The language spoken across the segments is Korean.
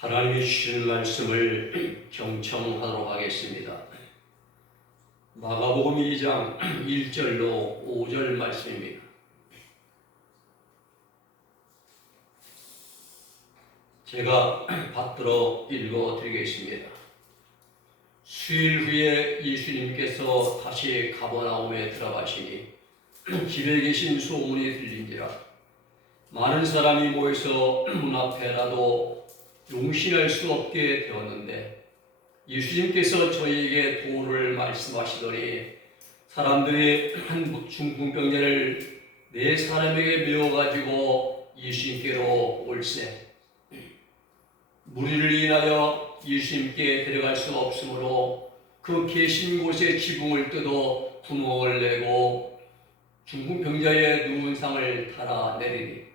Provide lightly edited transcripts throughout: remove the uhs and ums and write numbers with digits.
하나님이 주시는 말씀을 경청하도록 하겠습니다. 마가복음 2장 1절로 5절 말씀입니다. 제가 받들어 읽어드리겠습니다. 수일 후에 예수님께서 다시 가버나움에 들어가시니 집에 계신 소문이 들린지라 많은 사람이 모여서 문 앞에라도 용신할 수 없게 되었는데 예수님께서 저희에게 도를 말씀하시더니 사람들이 한 중풍병자를 네 사람에게 메워가지고 예수님께로 올세 무리를 인하여 예수님께 데려갈 수 없으므로 그 계신 곳에 지붕을 뜯어 구멍을 내고 중풍병자의 누운 상을 달아 내리니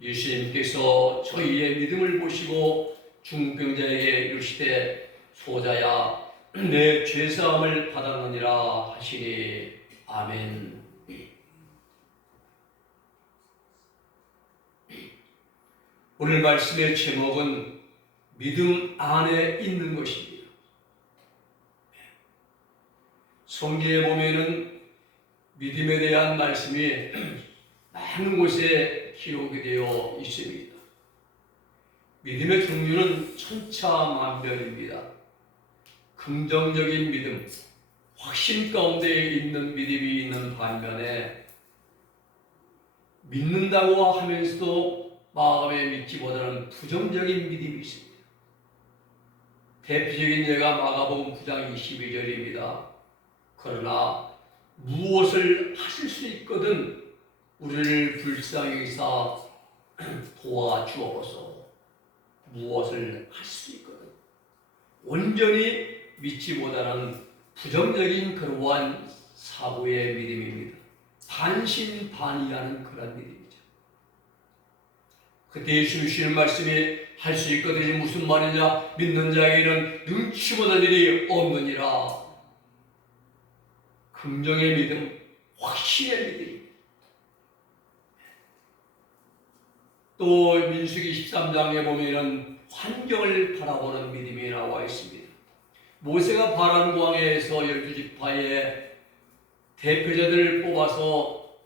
예수님께서 저희의 믿음을 보시고 중풍병자에게 이르시되 소자야 내 죄사함을 받았느니라 하시니 아멘. 오늘 말씀의 제목은 믿음 안에 있는 것입니다. 성경에 보면은 믿음에 대한 말씀이 많은 곳에 기록이 되어 있습니다. 믿음의 종류는 천차만별입니다. 긍정적인 믿음, 확신 가운데 있는 믿음이 있는 반면에 믿는다고 하면서도 마음에 믿기보다는 부정적인 믿음이 있습니다. 대표적인 예가 마가복음 9장 22절입니다. 그러나 무엇을 하실 수 있거든 우리를 불쌍히 여기사 도와주옵소서. 무엇을 할 수 있거든. 온전히 믿지보다는 부정적인 그러한 사고의 믿음입니다. 반신반의하는 그런 믿음이죠. 그때 예수 주시는 말씀이 할 수 있거든이 무슨 말이냐? 믿는 자에게는 능치 못할 일이 없느니라. 긍정의 믿음, 확신의 믿음. 또 민수기 13장에 보면은 환경을 바라보는 믿음이 나와 있습니다. 모세가 바란 광야에서 12지파의 대표자들을 뽑아서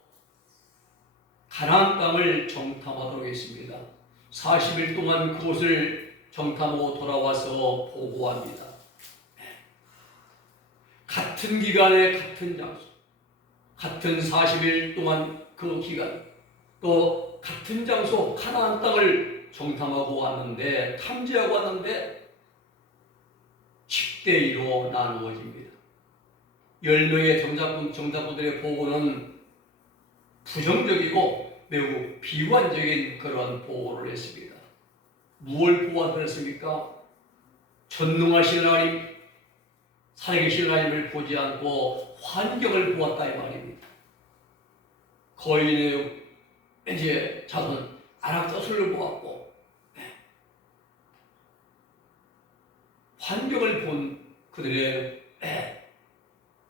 가나안 땅을 정탐하도록 했습니다. 40일 동안 그곳을 정탐하고 돌아와서 보고합니다. 같은 기간에 같은 장소, 같은 40일 동안 그 기간, 또 같은 장소 가나안 땅을 정탐하고 왔는데 탐지하고 왔는데 10대 2로 나누어집니다. 10명의 정탐꾼들의 보고는 부정적이고 매우 비관적인 그런 보고를 했습니다. 무엇을 보았습니까? 전능하신 하나님, 살아계신 하나님을 보지 않고 환경을 보았다 이 말입니다. 거인의 이제 자손 아낙자술을 보았고 환경을 본 그들의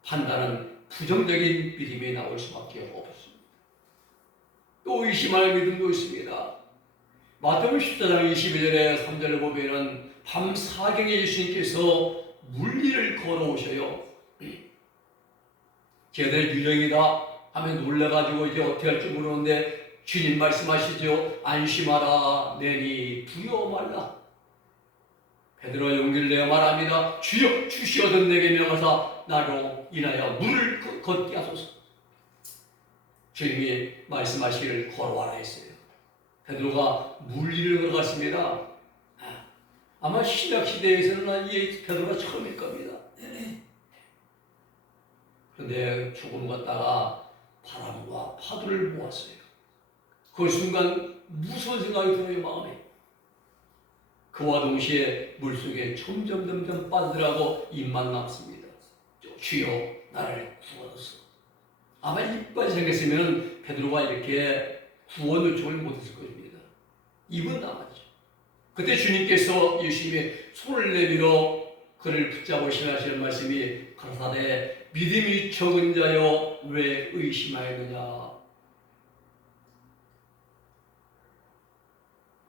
판단은 부정적인 믿음이 나올 수밖에 없습니다. 또 의심할 믿음도 있습니다. 마태복음 14장 22절에 3절을 보면은 밤 4경에 예수님께서 물리를 걸어오셔요. 쟤들 유령이다 하면 놀라가지고 이제 어떻게 할지 모르는데 주님 말씀하시죠. 안심하라 내니 두려워 말라. 베드로가 용기를 내어 말합니다. 주여 주시거든 내게 명하사 나로 인하여 물을 걷게 하소서. 주님이 말씀하시기를 걸어와라 했어요. 베드로가 물 위를 걸어갔습니다. 아마 신약 시대에서는 이 베드로가 처음일 겁니다. 그런데 조금 걷다가 바람과 파도를 보았어요. 그 순간 무서운 생각이 들어요, 마음에. 그와 동시에 물속에 점점 빠지더라고 입만 남습니다. 주여 나를 구원하소서. 아마 입만 생겼으면 베드로가 이렇게 구원 요청을 못했을 것입니다. 입은 남았죠. 그때 주님께서 예수님의 손을 내밀어 그를 붙잡으시며 하시는 말씀이 가라사대 믿음이 적은 자여 왜 의심하였느냐.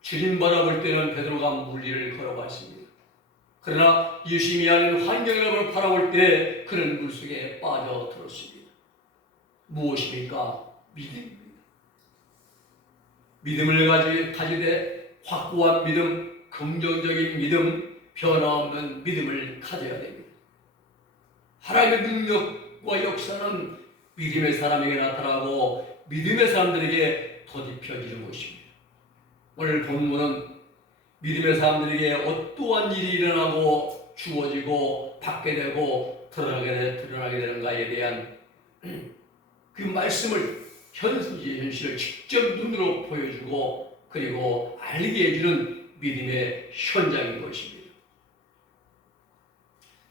주님 바라볼 때는 베드로가 물리를 걸어갔습니다. 그러나 예수님이 하는 환경을 바라볼 때 그는 물속에 빠져들었습니다. 무엇입니까? 믿음입니다. 믿음을 가지되 확고한 믿음, 긍정적인 믿음, 변화없는 믿음을 가져야 됩니다. 하나님의 능력과 역사는 믿음의 사람에게 나타나고 믿음의 사람들에게 더딥혀지는 것입니다. 오늘 본문은 믿음의 사람들에게 어떠한 일이 일어나고 주어지고 받게 되고 드러나게 되는가에 대한 그 말씀을 현실을 직접 눈으로 보여주고 그리고 알게 해주는 믿음의 현장인 것입니다.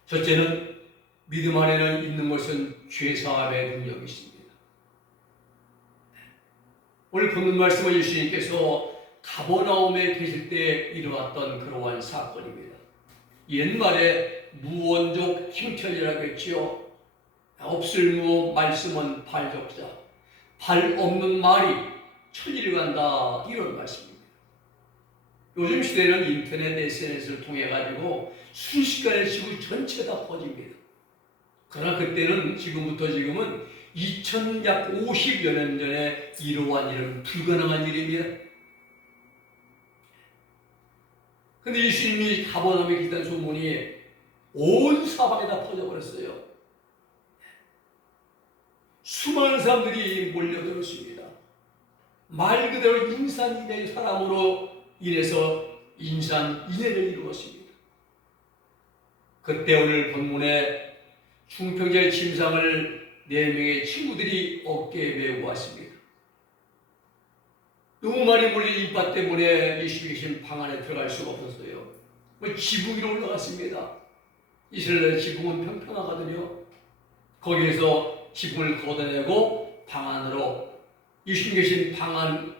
첫째는 믿음 안에는 있는 것은 죄사함의 능력이 있습니다. 오늘 본문 말씀을 예수님께서 가버나움에 계실 때 일어났던 그러한 사건입니다. 옛말에 무원족 힘천이라고 했지요. 없을 무 말씀은 발적자, 발 없는 말이 천리를 간다, 이런 말씀입니다. 요즘 시대는 인터넷 SNS를 통해 가지고 순식간에 지구 전체 다 퍼집니다. 그러나 그때는 지금은 2000약 50여 년 전에 이러한 일은 불가능한 일입니다. 근데 예수님이 가버나움에 계시다는 소문이 온 사방에 다 퍼져버렸어요. 수많은 사람들이 몰려들었습니다. 말 그대로 인산인해의 사람으로 인해서 인산인해를 이루었습니다. 그때 오늘 본문에 중평자의 침상을 4명의 친구들이 어깨에 메고 왔습니다. 너무 많이 몰린 인파 때문에 예수님이 계신 방 안에 들어갈 수가 없었어요. 지붕 위로 올라갔습니다. 이스라엘 지붕은 평평하거든요. 거기에서 지붕을 걷어내고 방 안으로 예수님 계신 방 안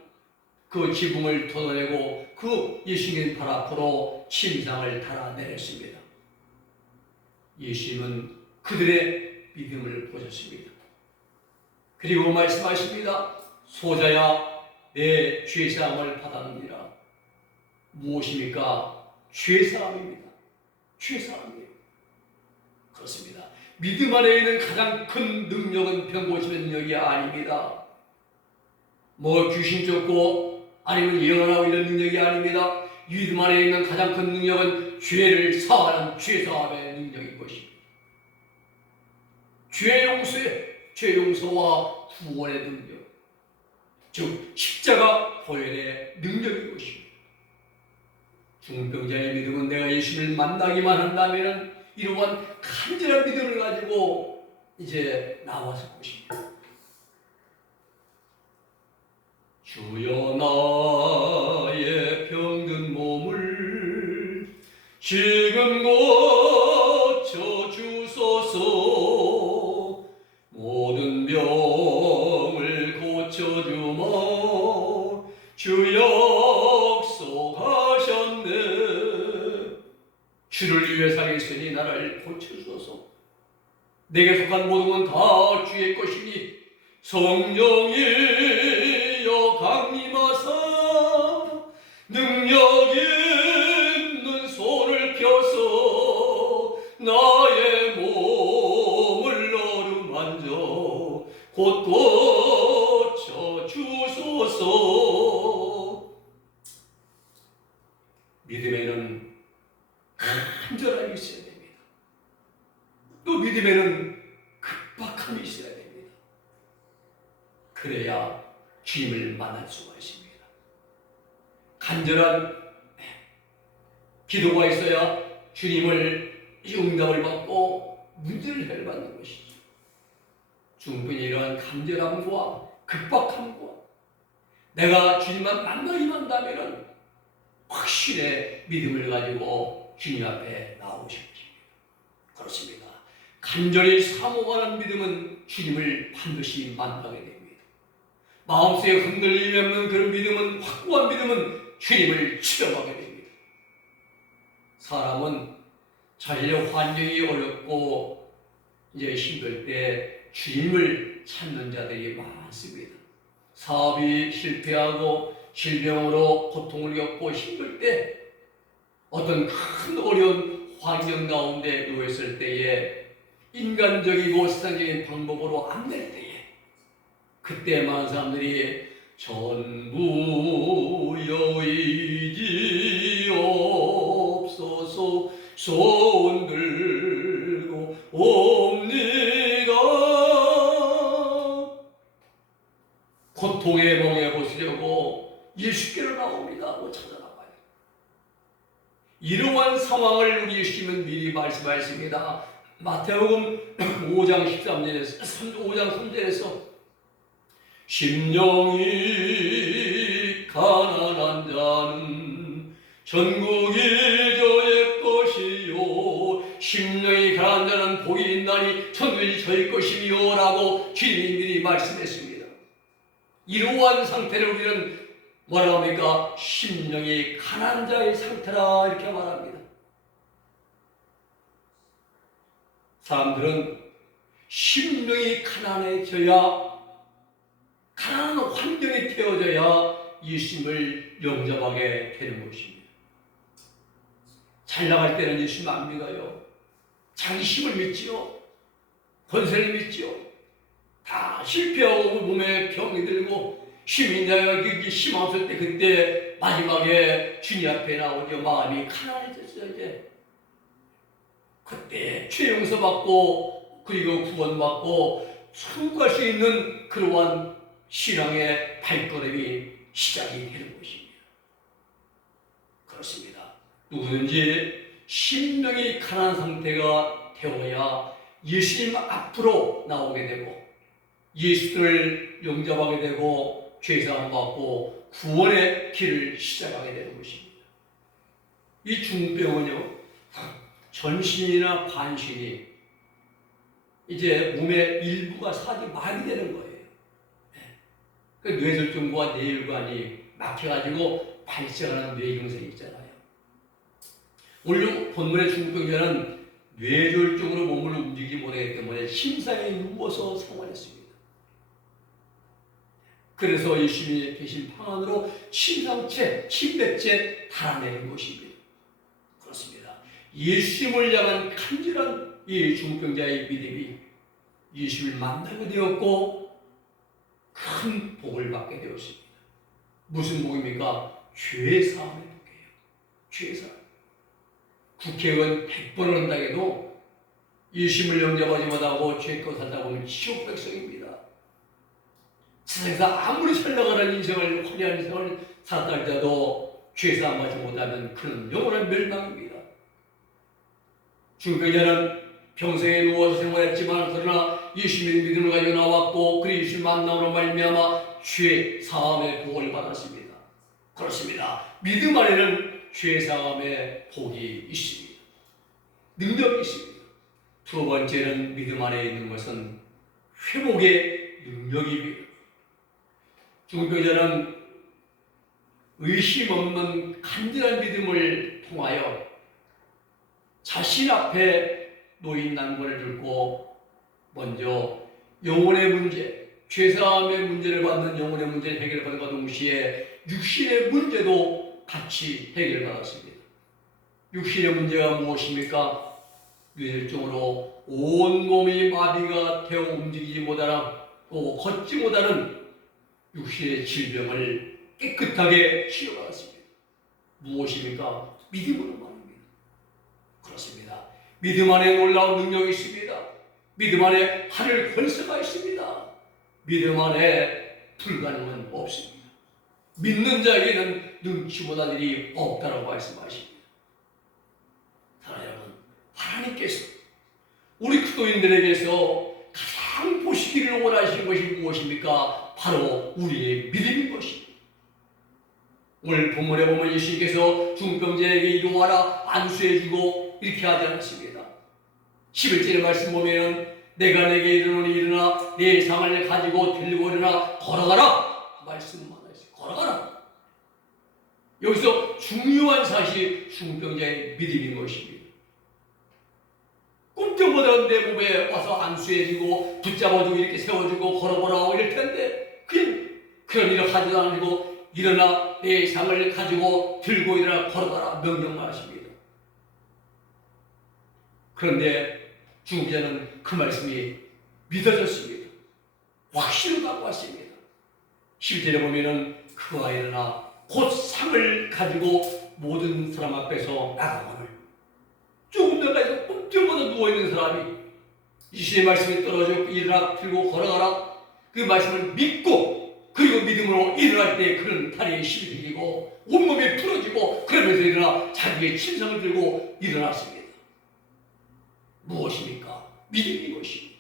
그 지붕을 걷어내고 그 예수님 계신 발 앞으로 침상을 달아내렸습니다. 예수님은 그들의 믿음을 보셨습니다. 그리고 말씀하십니다. 소자야, 내 죄사함을 받았느니라. 무엇입니까? 죄사함입니다. 죄사함이에요. 그렇습니다. 믿음 안에 있는 가장 큰 능력은 병 고치는 능력이 아닙니다. 뭐 귀신 쫓고 아니면 예언하고 이런 능력이 아닙니다. 믿음 안에 있는 가장 큰 능력은 죄를 사하는 죄사함의 능력인 것입니다. 죄 용서와 구원의 능력, 즉 십자가 보혈의 능력인 것입니다. 중병자의 믿음은 내가 예수님을 만나기만 한다면 이러한 간절한 믿음을 가지고 이제 나왔을 것입니다. 주여 나의 병든 몸을 지금 고쳐주소서. 모든 병을 고쳐주마 주 역속하셨네. 주를 위해 살겠으니 나를 고쳐주소서. 내게 속한 모든 건 다 주의 것이니 성령이여 강림하사 능력 있는 손을 펴서 나의 몸을 어루만져 곧 고쳐주소서. 믿음에는 간절함이 있어야 됩니다. 또 믿음에는 급박함이 있어야 됩니다. 그래야 주님을 만날 수가 있습니다. 간절한 기도가 있어야 주님을 응답을 받고 문제를 해결받는 것이죠. 충분히 이러한 간절함과 급박함과 내가 주님만 만나기만 한다면 확신의 믿음을 가지고 주님 앞에 나오실 것입니다. 그렇습니다. 간절히 사모하는 믿음은 주님을 반드시 만나게 됩니다. 마음속에 흔들림이 없는 그런 믿음은, 확고한 믿음은 주님을 체험하게 됩니다. 사람은 자신의 환경이 어렵고 이제 힘들 때 주님을 찾는 자들이 많습니다. 사업이 실패하고 질병으로 고통을 겪고 힘들 때 어떤 큰 어려운 환경 가운데 놓였을 때에 인간적이고 세상적인 방법으로 안 될 때에 그때 많은 사람들이 전부 여의지옵소서 손 들고 옵니다. 고통에 멍해 보시려고 예수께로 나옵니다 하고 찾아나가요. 이러한 상황을 우리 예수님은 미리 말씀하셨습니다. 마태복음 5장 13절에서 5장 3절에서 심령이 가난한 자는 전국이 저의 것이요 심령이 가난한 자는 복이 있나니 천국이 저의 것이요 라고 주님이 미리 말씀했습니다. 이러한 상태를 우리는 뭐라고 합니까? 심령이 가난한 자의 상태라 이렇게 말합니다. 사람들은 심령이 가난해져야 가난한 환경이 되어져야 예수님을 영접하게 되는 것입니다. 잘 나갈 때는 예수님 안 믿어요. 자기 힘을 믿지요. 권세를 믿지요. 다 실패하고 몸에 병이 들고 힘이 나기 힘 없을 때 그때 마지막에 주님 앞에 나오죠. 마음이 가난해졌어요. 이제 그때 죄 용서받고 그리고 구원받고 천국 갈 수 있는 그러한 신앙의 발걸음이 시작이 되는 것입니다. 그렇습니다. 누구든지 심령이 가난한 상태가 되어야 예수님 앞으로 나오게 되고 예수를 영접하게 되고 죄사함 받고 구원의 길을 시작하게 되는 것입니다. 이 중병은요, 전신이나 반신이 이제 몸의 일부가 살이 많이 되는 거예요. 그 뇌졸중과 뇌혈관이 막혀가지고 발생하는 뇌경색이 있잖아요. 오늘 본문의 중병자는 뇌졸중으로 몸을 움직이지 못하기 때문에 심사에 누워서 생활했습니다. 그래서 예수님이 계신 방안으로 침상채, 침대채 달아내는 것입니다. 그렇습니다. 예수님을 향한 간절한 이 중병자의 믿음이 예수님을 만나게 되었고 큰 복을 받게 되었습니다. 무슨 복입니까? 죄사함의 복이에요. 죄사함. 국회의원 100번을 한다 해도 예수님을 영접하지 못하고 죄껏 살다 보면 지옥 백성입니다. 세상에서 아무리 살려가는 인생을 화려한 인생을 살았다 할지라도 죄사함 받지 못하면 그는 영원한 멸망입니다. 중병자는 평생에 누워서 생활했지만 그러나 예수님의 믿음을 가지고 나왔고 그 예수님 만남으로 말미암아 죄 사함의 복을 받았습니다. 그렇습니다. 믿음 안에는 죄 사함의 복이 있습니다. 능력이 있습니다. 두 번째는 믿음 안에 있는 것은 회복의 능력입니다. 중병자는 의심 없는 간절한 믿음을 통하여 자신 앞에 놓인 난관을 들고 먼저 영혼의 문제, 죄사함의 문제를 받는 영혼의 문제를 해결받는과 동시에 육신의 문제도 같이 해결받았습니다. 육신의 문제가 무엇입니까? 뇌졸중으로 온 몸이 마비가 되어 움직이지 못하는 또 걷지 못하는 육신의 질병을 깨끗하게 치료받았습니다. 무엇입니까? 믿음으로 말입니다. 그렇습니다. 믿음 안에 놀라운 능력이 있습니다. 믿음 안에 하늘 권세가 있습니다. 믿음 안에 불가능은 없습니다. 믿는 자에게는 능치 못할 일이 없다라고 말씀하십니다. 사랑하는 여러분, 하나님께서 우리 그리스도인들에게서 가장 보시기를 원하시는 것이 무엇입니까? 바로 우리의 믿음인 것입니다. 오늘 본문에 보면 예수님께서 중병자에게 이루어라 안수해주고 이렇게 하지 않았습니다. 11절의 말씀 보면 내가 내게 이르노니 일어나 내 상을 가지고 들고 일어나 걸어가라 말씀만 하시고 걸어가라. 여기서 중요한 사실이 중병자의 믿음인 것입니다. 꿈쩍보다 내 몸에 와서 안수해주고 붙잡아주고 이렇게 세워주고 걸어보라고 이럴 텐데 그런 일을 하지도 않고 일어나 내 상을 가지고 들고 일어나 걸어가라 명령만 하십니다. 그런데 중국자는 그 말씀이 믿어졌습니다. 확신을 갖고 왔습니다. 10절에 보면은 그가 일어나 곧 상을 가지고 모든 사람 앞에서 나가거늘 조금 전까지 꿈틀거려 누워있는 사람이 예수의 말씀이 떨어져 일어나 들고 걸어가라 그 말씀을 믿고 그리고 믿음으로 일어날 때 그런 다리에 힘이 생기고 온몸이 풀어지고 그러면서 일어나 자기의 침상을 들고 일어났습니다. 무엇입니까? 믿음이 것입니다.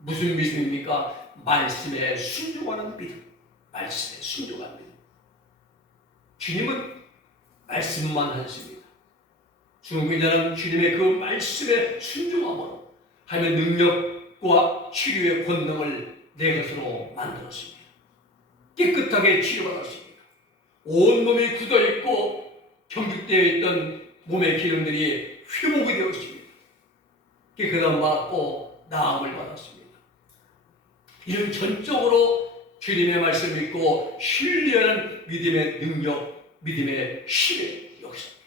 무슨 믿음입니까? 말씀에 순종하는 믿음. 말씀에 순종하는 믿음. 주님은 말씀만 하셨습니다. 중국인자는 주님의 그 말씀에 순종함으로 하나님의 능력과 치료의 권능을 내 것으로 만들었습니다. 깨끗하게 치료받았습니다. 온몸이 굳어있고 경직되어 있던 몸의 기능들이 회복이 되었습니다. 깨끗함 받고 나음을 받았습니다. 이런 전적으로 주님의 말씀을 믿고 신뢰하는 믿음의 능력, 믿음의 힘의 역사입니다.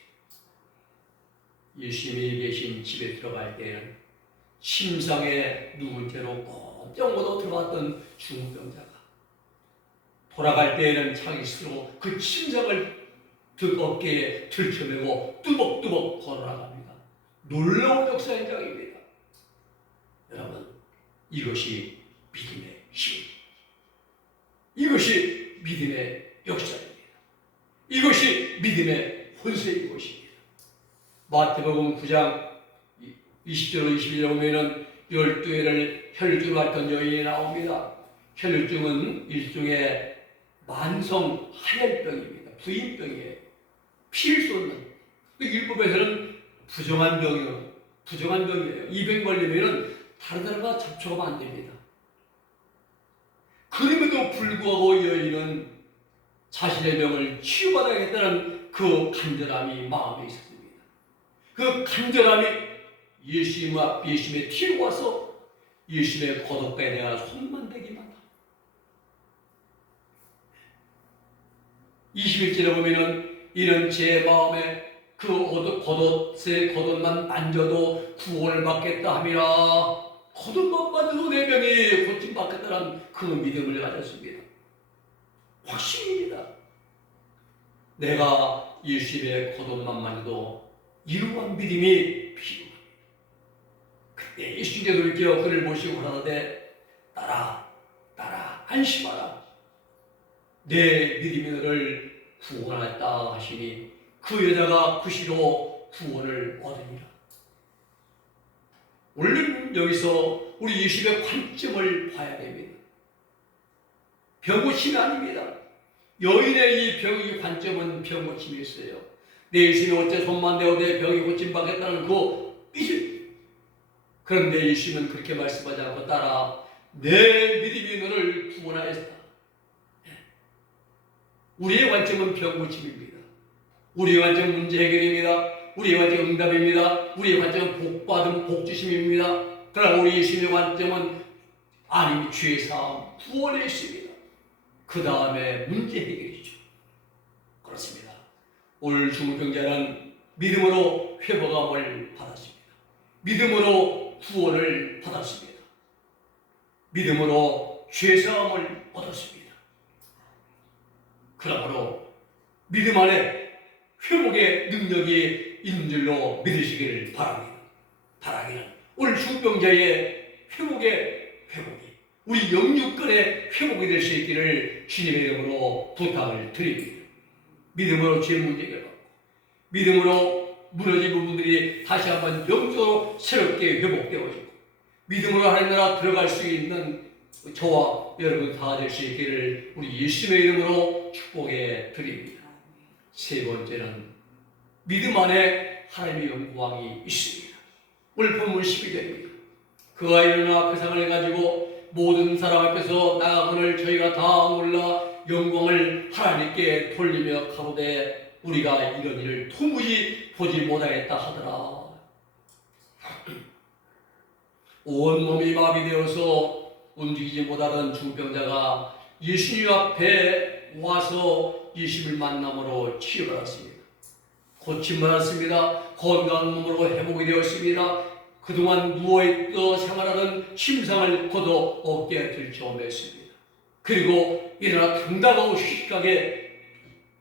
예수님이 계신 집에 들어갈 때는 침상에 누운 채로 꼼짝 못하고 들어왔던 중풍병자가 돌아갈 때에는 자기 스스로 그 침상을 어깨에 들쳐매고 뚜벅뚜벅 걸어나갑니다. 놀라운 역사 현장입니다. 여러분, 이것이 믿음의 힘입니다. 이것이 믿음의 역사입니다. 이것이 믿음의 본세인 것입니다. 마태복음 9장 20절 21절에 보면은 12해를 혈루증을 앓던 여인이 나옵니다. 혈루증은 일종의 만성 하혈병입니다. 부인병이에요. 피할 수 없는. 율법에서는 부정한 병이에요. 이 병 걸리면은 다른 사람과 접촉하면 안 됩니다. 그럼에도 불구하고 여인은 자신의 병을 치유받아야겠다는 그 간절함이 마음에 있었습니다. 그 간절함이 예수님의 뒤로 와서 예수님의 겉옷가에 내가 손만 대기만 하고 21절에 보면은 이는 제 마음에 그 겉옷만 만져도 구원을 받겠다 함이라. 겉옷만 만져도 내 병이 고침받겠다는 그 믿음을 가졌습니다. 확신입니다. 내가 예수님의 겉옷만 만져도 이러한 믿음이 필요합니다. 그때 예수님께서 이렇게 그를 모시고 하는데 따라 안심하라. 내 믿음이 너를 구원하였다 하시니 그 여자가 구시로 구원을 얻으니라. 오늘 여기서 우리 예수님의 관점을 봐야 됩니다. 병고침이 아닙니다. 여인의 이 병의 관점은 병고침이었어요. 내 예수님이 어째 손만 대어 내 병이 고침받겠다는 그 믿음. 그런데 예수님은 그렇게 말씀하지 않고 따라 내 믿음이 너를 구원하였다. 우리의 관점은 병고침입니다. 우리의 관점은 문제 해결입니다. 우리의 관점은 응답입니다. 우리의 관점은 복받음, 복주심입니다. 그러나 우리 예수님의 관점은 아님 죄 사함, 구원에 있습니다. 그 다음에 문제 해결이죠. 그렇습니다. 오늘 중풍병자는 믿음으로 회복함을 받았습니다. 믿음으로 구원을 받았습니다. 믿음으로 죄 사함을 얻었습니다. 그러므로 믿음 안에 회복의 능력이 있는 줄로 믿으시기를 바랍니다. 바라기는 오늘 중병자의 회복이 우리 영육간의 회복이 될 수 있기를 주님의 이름으로 부탁을 드립니다. 믿음으로 죄 문제를 받고 믿음으로 무너진 부분들이 다시 한번 영적으로 새롭게 회복되어지고 믿음으로 하나님 나라 들어갈 수 있는 저와 여러분 다 될 수 있기를 우리 예수님의 이름으로 축복해 드립니다. 세 번째는 믿음 안에 하나님의 영광이 있습니다. 오늘 본문 12절입니다. 그가 일어나 그 상을 가지고 모든 사람 앞에서 나가거늘 저희가 다 놀라 영광을 하나님께 돌리며 가로되 우리가 이런 일을 도무지 보지 못하겠다 하더라. 온몸이 마비되어서 움직이지 못하던 중병자가 예수님 앞에 와서 예수님을 만남으로 치유받았습니다. 고침받았습니다. 건강한 몸으로 회복이 되었습니다. 그동안 누워있어 생활하던 침상을 거둬 어깨에 들쳐맸습니다. 그리고 일어나 당당하고 씩씩하게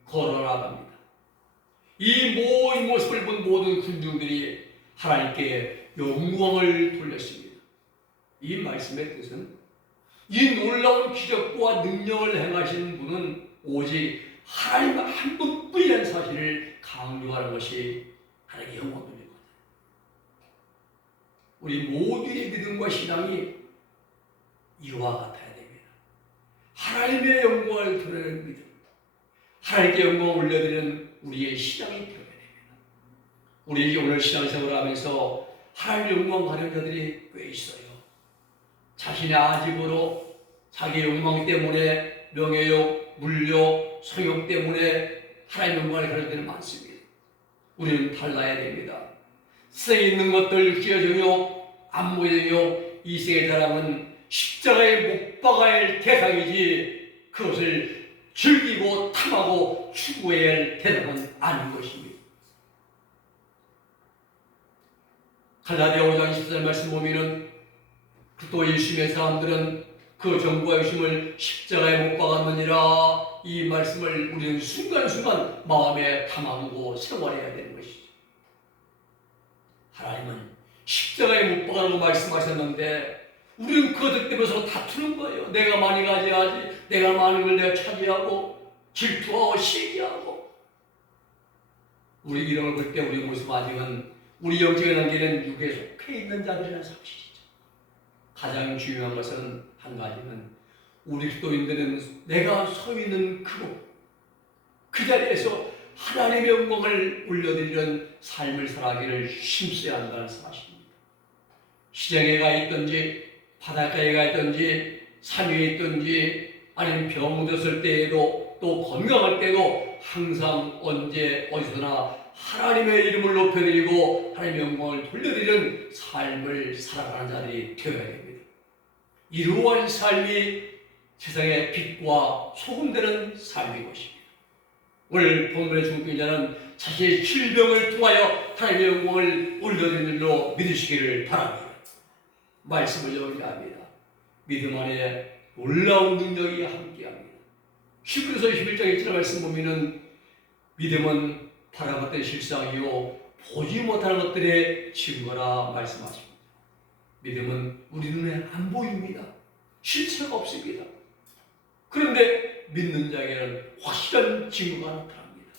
걸어나갑니다. 이 모습을 본 모든 군중들이 하나님께 영광을 돌렸습니다. 이 말씀의 뜻은 이 놀라운 기적과 능력을 행하신 분은 오직 하나님 한 분뿐이라는 사실을 강조하는 것이 하나님의 영광 돌리거든요. 우리 모두의 믿음과 신앙이 이와 같아야 됩니다. 하나님의 영광을 드러내는 믿음, 하나님께 영광을 올려드리는 우리의 신앙이 되어야 됩니다. 우리 오늘 신앙생활을 하면서 하나님의 영광 가는 자들이 꽤 있어요. 자신의 아집으로 자기 욕망 때문에 명예욕, 물욕, 성욕 때문에 하나님의 영광을 가는 자들이 많습니다. 우리는 달라야 됩니다. 세상에 있는 것들, 육체의 정욕, 안목의 정욕, 이생의 자랑은 십자가에 못 박아야 할 대상이지 그것을 즐기고 탐하고 추구해야 할 대상은 아닌 것입니다. 갈라디아 5장 14절 말씀 보면은 또 예수님의 사람들은 그 정부와 예수님을 십자가에 못 박았느니라, 이 말씀을 우리는 순간순간 마음에 담아두고 생활해야 되는 것이죠. 하나님은 십자가에 못 박으라고 말씀하셨는데 우리는 그것 때문에 서로 다투는 거예요. 내가 많이 가져야지, 내가 많은 걸 내가 차지하고 질투하고 시기하고. 우리 이런 걸 볼 때 우리 모습 아직은 우리 영적인 단계는 육에 속해 있는 자들이라는 사실이죠. 가장 중요한 것은 한 가지는 우리 그리스도인들은 내가 서 있는 그 자리에서 하나님의 영광을 올려드리는 삶을 살아가기를 힘써야 한다는 사실입니다. 시장에 가 있든지 바닷가에 가 있든지 산 위에 있든지 아니면 병들었을 때에도 또 건강할 때도 항상 언제 어디서나 하나님의 이름을 높여드리고 하나님의 영광을 돌려드리는 삶을 살아가는 자들이 되어야 됩니다. 이러한 삶이 세상의 빛과 소금되는 삶인 것입니다. 오늘 본문의 중보자는 자신의 질병을 통하여 하나님의 영광을 올려드리는 일로 믿으시기를 바랍니다. 말씀을 정리합니다. 믿음 안에 놀라운 능력이 함께합니다. 히브리서 21장 1절 말씀 보면은 믿음은 바라는 것들의 실상이요 보지 못하는 것들의 증거라 말씀하십니다. 믿음은 우리 눈에 안 보입니다. 실체가 없습니다. 그런데 믿는 자에게는 확실한 증거가 나타납니다.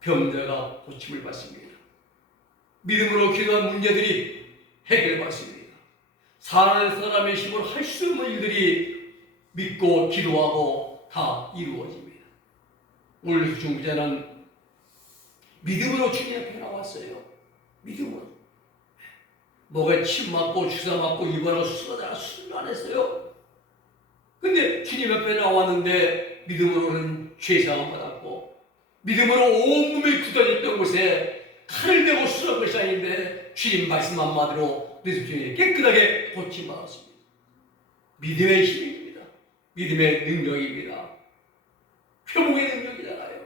병자가 고침을 받습니다. 믿음으로 기도한 문제들이 해결받습니다. 사는 사람의 힘으로 할 수 없는 일들이 믿고 기도하고 다 이루어집니다. 오늘 중보자는 믿음으로 주님 앞에 나왔어요. 믿음으로. 목에 침 맞고 주사 맞고 입안으로 수가 수술 안 했어요. 근데 주님 앞에 나왔는데 믿음으로는 죄사함 받았고 믿음으로 온몸이 굳어졌던 곳에 칼을 대고 수술한 것이 아닌데 주님 말씀 한마디로 우리 주님이 깨끗하게 고침받았습니다. 믿음의 힘입니다. 믿음의 능력입니다. 회복의 능력이잖아요.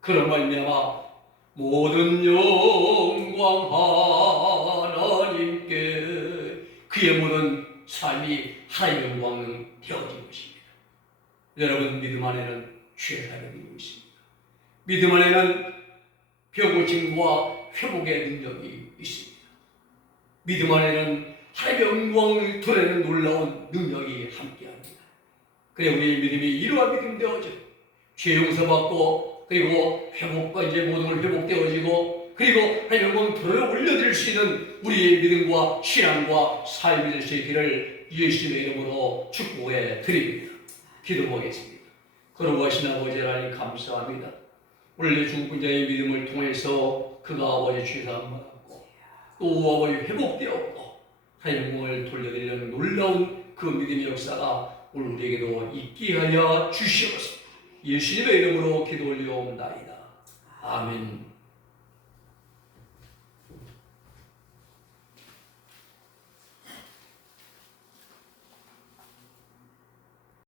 그런 말미암아 모든 영광 하나님께, 그의 모든 삶이 하나님의 영광은 되어진 것입니다. 여러분, 믿음 안에는 죄사함이 있습니다. 믿음 안에는 병고침과 회복의 능력이 있습니다. 믿음 안에는 하나님의 영광을 드러내는 놀라운 능력이 함께합니다. 그래 우리의 믿음이 이러한 믿음 되어져 죄 용서받고 그리고 회복과 이제 모든 걸 회복되어지고 그리고 하나님의 영광을 드러내 올려드릴 수 있는 우리의 믿음과 신앙과 삶이 될 수 있기를 예수님의 이름으로 축복해 드립니다. 기도하겠습니다. 거룩하신 아버지 하나님 감사합니다. 오늘 중보자의 믿음을 통해서 그가 아버지 죄사함 받았고 또 아버지 회복되었고 하나님의 영광을 돌려드리는 놀라운 그 믿음의 역사가 오늘 우리에게도 있게 하여 주시옵소서. 예수님의 이름으로 기도 올려옵나이다. 아멘.